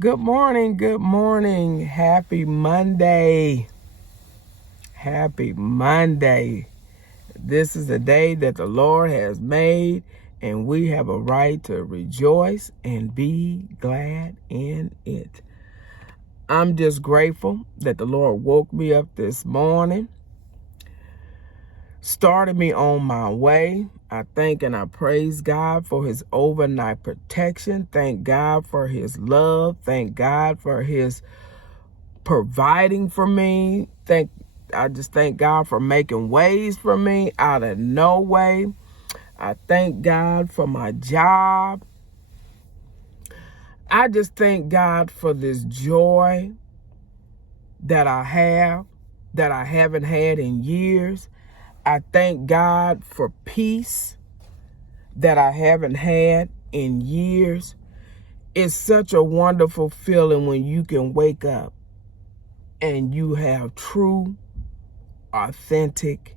Good morning, good morning. Happy Monday. Happy Monday. This is a day that the Lord has made, and we have a right to rejoice and be glad in it. I'm just grateful that the Lord woke me up this morning, started me on my way. I thank and I praise God for his overnight protection. Thank God for his love. Thank God for his providing for me. I just thank God for making ways for me out of no way. I thank God for my job. I just thank God for this joy that I have, that I haven't had in years. I thank God for peace that I haven't had in years. It's such a wonderful feeling when you can wake up and you have true, authentic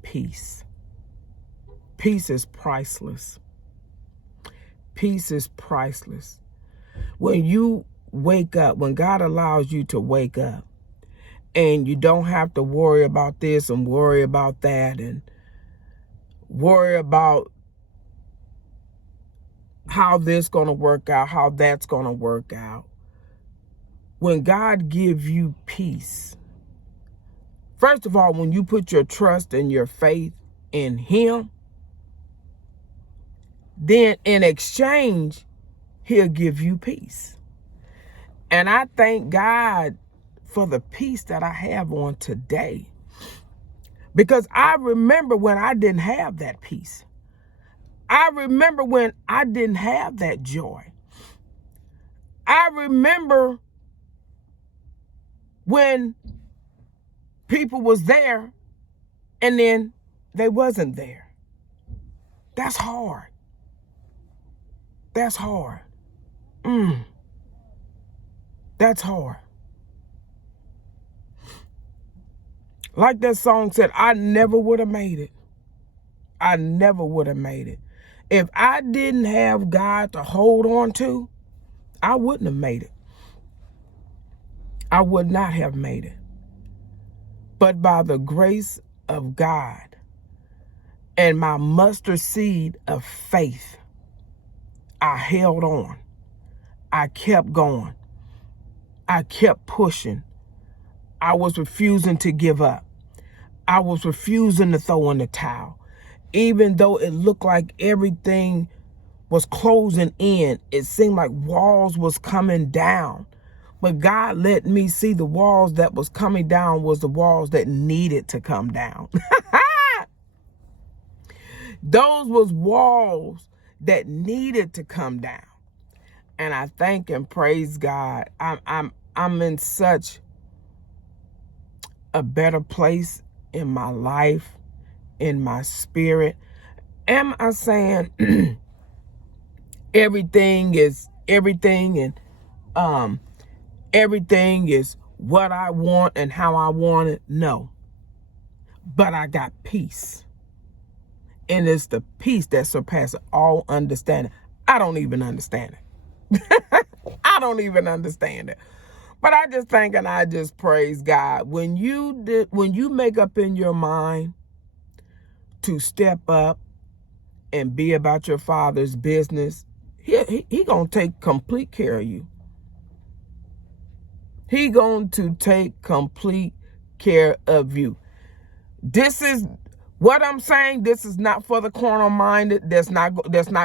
peace. Peace is priceless. Peace is priceless. When you wake up, when God allows you to wake up, and you don't have to worry about this and worry about that and worry about how this going to work out, how that's going to work out. When God gives you peace, first of all, when you put your trust and your faith in him, then in exchange, he'll give you peace. And I thank God for the peace that I have on today. Because I remember when I didn't have that peace. I remember when I didn't have that joy. I remember when people was there and then they wasn't there. That's hard. That's hard. That's hard. Like that song said, I never would have made it. I never would have made it. If I didn't have God to hold on to, I wouldn't have made it. I would not have made it. But by the grace of God and my mustard seed of faith, I held on. I kept going. I kept pushing. I was refusing to give up. I was refusing to throw in the towel. Even though it looked like everything was closing in, it seemed like walls was coming down. But God let me see the walls that was coming down was the walls that needed to come down. Those was walls that needed to come down. And I thank and praise God. I'm in such a better place in my life, in my spirit. Am I saying everything is everything and everything is what I want and how I want it? No. But I got peace. And it's the peace that surpasses all understanding. I don't even understand it. I don't even understand it. But I just think and I just praise God. When you make up in your mind to step up and be about your Father's business, he gonna take complete care of you. He going to take complete care of you. This is what I'm saying. This is not for the carnal-minded. That's not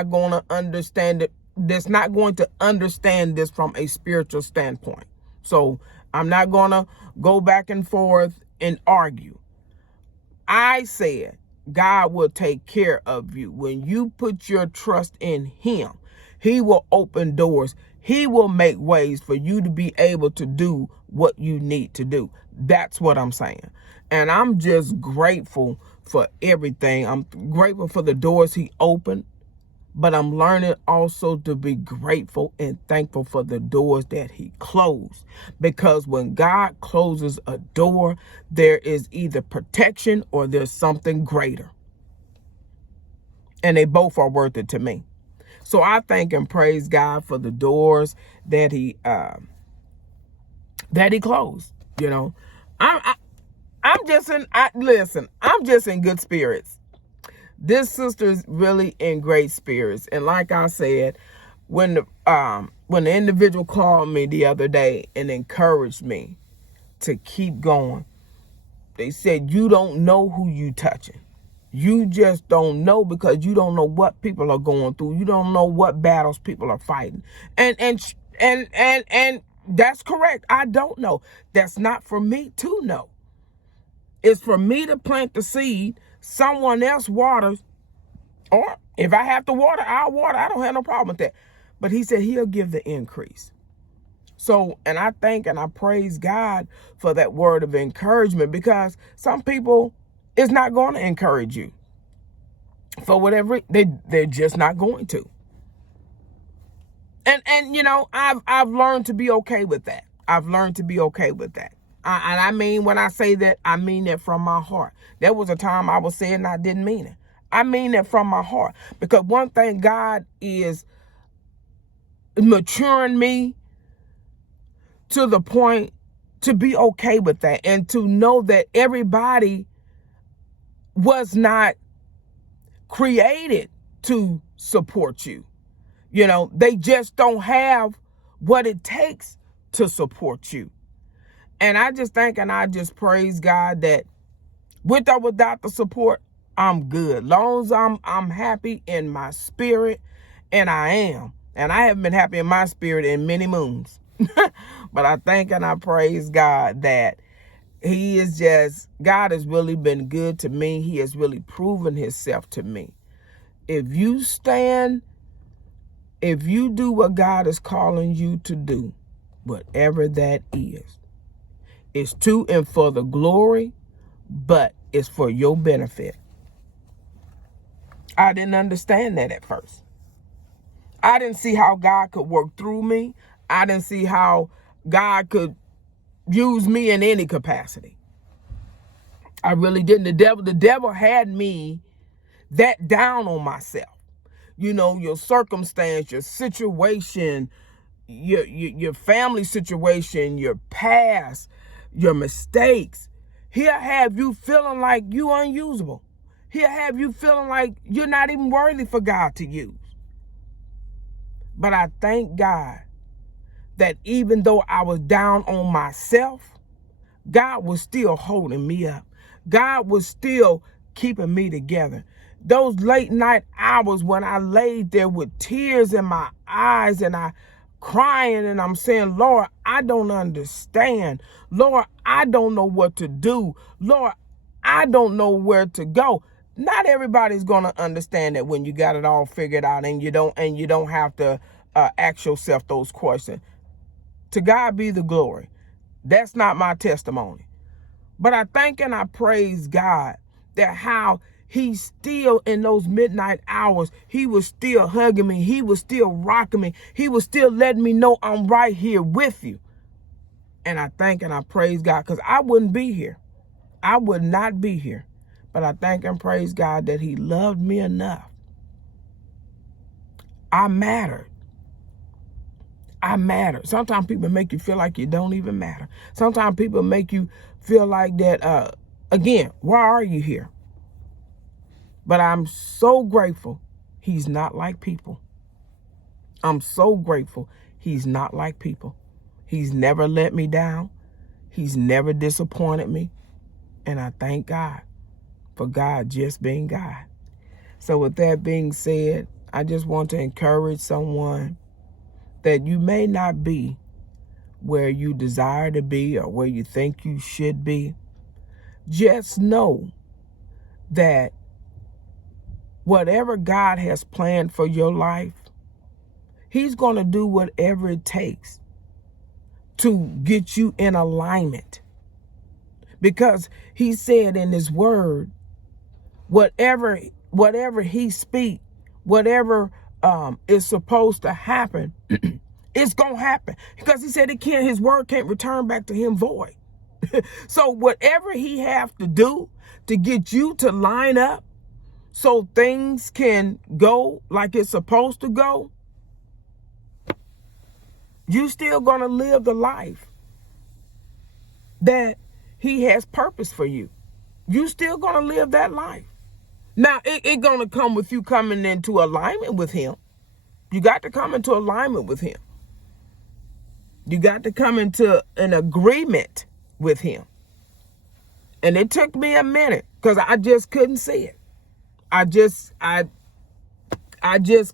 going to understand it. That's not going to understand this from a spiritual standpoint. So I'm not going to go back and forth and argue. I said God will take care of you. When you put your trust in him, he will open doors. He will make ways for you to be able to do what you need to do. That's what I'm saying. And I'm just grateful for everything. I'm grateful for the doors he opened, but I'm learning also to be grateful and thankful for the doors that he closed. Because when God closes a door, there is either protection or there's something greater. And they both are worth it to me. So I thank and praise God for the doors that he closed. You know, I'm just I'm just in good spirits. This sister's really in great spirits. And like I said, when the individual called me the other day and encouraged me to keep going, they said, you don't know who you touching. You just don't know, because you don't know what people are going through. You don't know what battles people are fighting. And that's correct. I don't know. That's not for me to know. It's for me to plant the seed, someone else waters, or if I have to water, I'll water. I don't have no problem with that. But he said he'll give the increase. So, and I thank and I praise God for that word of encouragement, because some people, it's not going to encourage you for whatever they're just not going to. And you know, I've learned to be okay with that. I've learned to be okay with that. And I mean, when I say that, I mean that from my heart. There was a time I was saying I didn't mean it. I mean that from my heart, because one thing God is maturing me to the point to be okay with that, and to know that everybody was not created to support you. You know, they just don't have what it takes to support you. And I just think and I just praise God that with or without the support, I'm good. Long as I'm happy in my spirit, and I am. And I haven't been happy in my spirit in many moons. But I thank and I praise God that God has really been good to me. He has really proven himself to me. If you do what God is calling you to do, whatever that is, it's to and for the glory, but it's for your benefit. I didn't understand that at first. I didn't see how God could work through me. I didn't see how God could use me in any capacity. I really didn't. The devil had me that down on myself. You know, your circumstance, your situation, your family situation, your past, your mistakes. He'll have you feeling like you unusable. He'll have you feeling like you're not even worthy for God to use. But I thank God that even though I was down on myself, God was still holding me up. God was still keeping me together. Those late night hours when I laid there with tears in my eyes and I crying and I'm saying, Lord, I don't understand. Lord, I don't know what to do. Lord, I don't know where to go. Not everybody's going to understand that when you got it all figured out, and you don't have to ask yourself those questions. To God be the glory. That's not my testimony. But I thank and I praise God that how he still, in those midnight hours, he was still hugging me. He was still rocking me. He was still letting me know I'm right here with you. And I thank and I praise God, because I wouldn't be here. I would not be here. But I thank and praise God that he loved me enough. I mattered. I matter. Sometimes people make you feel like you don't even matter. Sometimes people make you feel like that, again, why are you here? But I'm so grateful he's not like people. I'm so grateful he's not like people. He's never let me down. He's never disappointed me. And I thank God for God just being God. So with that being said, I just want to encourage someone that you may not be where you desire to be or where you think you should be. Just know that whatever God has planned for your life, he's going to do whatever it takes to get you in alignment. Because he said in his word, whatever he speak, whatever is supposed to happen, it's going to happen. Because he said his word can't return back to him void. So whatever he have to do to get you to line up so things can go like it's supposed to go, you still gonna live the life that he has purpose for you. You still gonna live that life. Now, it gonna come with you coming into alignment with him. You got to come into alignment with him. You got to come into an agreement with him. And it took me a minute because I just couldn't see it. I just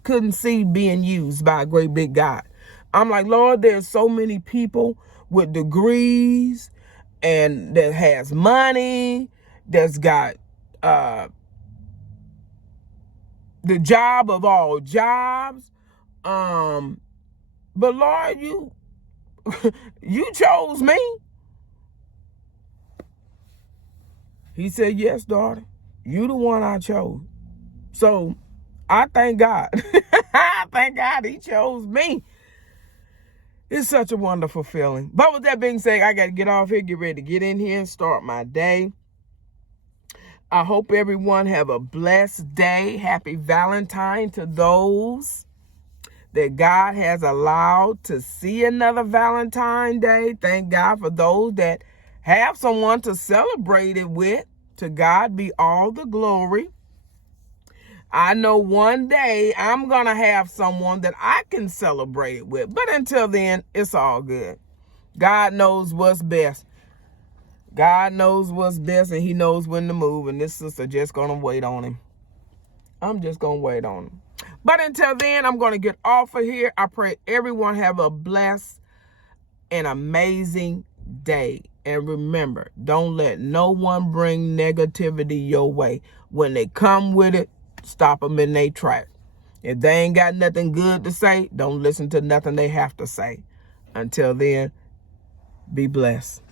couldn't see being used by a great big God. I'm like, Lord, there's so many people with degrees and that has money, that's got the job of all jobs. But Lord, you you chose me. He said, yes, daughter, you the one I chose. So I thank God. I thank God he chose me. It's such a wonderful feeling. But with that being said, I got to get off here, get ready to get in here and start my day. I hope everyone have a blessed day. Happy Valentine to those that God has allowed to see another Valentine Day. Thank God for those that have someone to celebrate it with. To God be all the glory. I know one day I'm going to have someone that I can celebrate it with. But until then, it's all good. God knows what's best. God knows what's best, and he knows when to move. And this sister just going to wait on him. I'm just going to wait on him. But until then, I'm going to get off of here. I pray everyone have a blessed and amazing day. And remember, don't let no one bring negativity your way. When they come with it, stop them in their track. If they ain't got nothing good to say, don't listen to nothing they have to say. Until then, be blessed.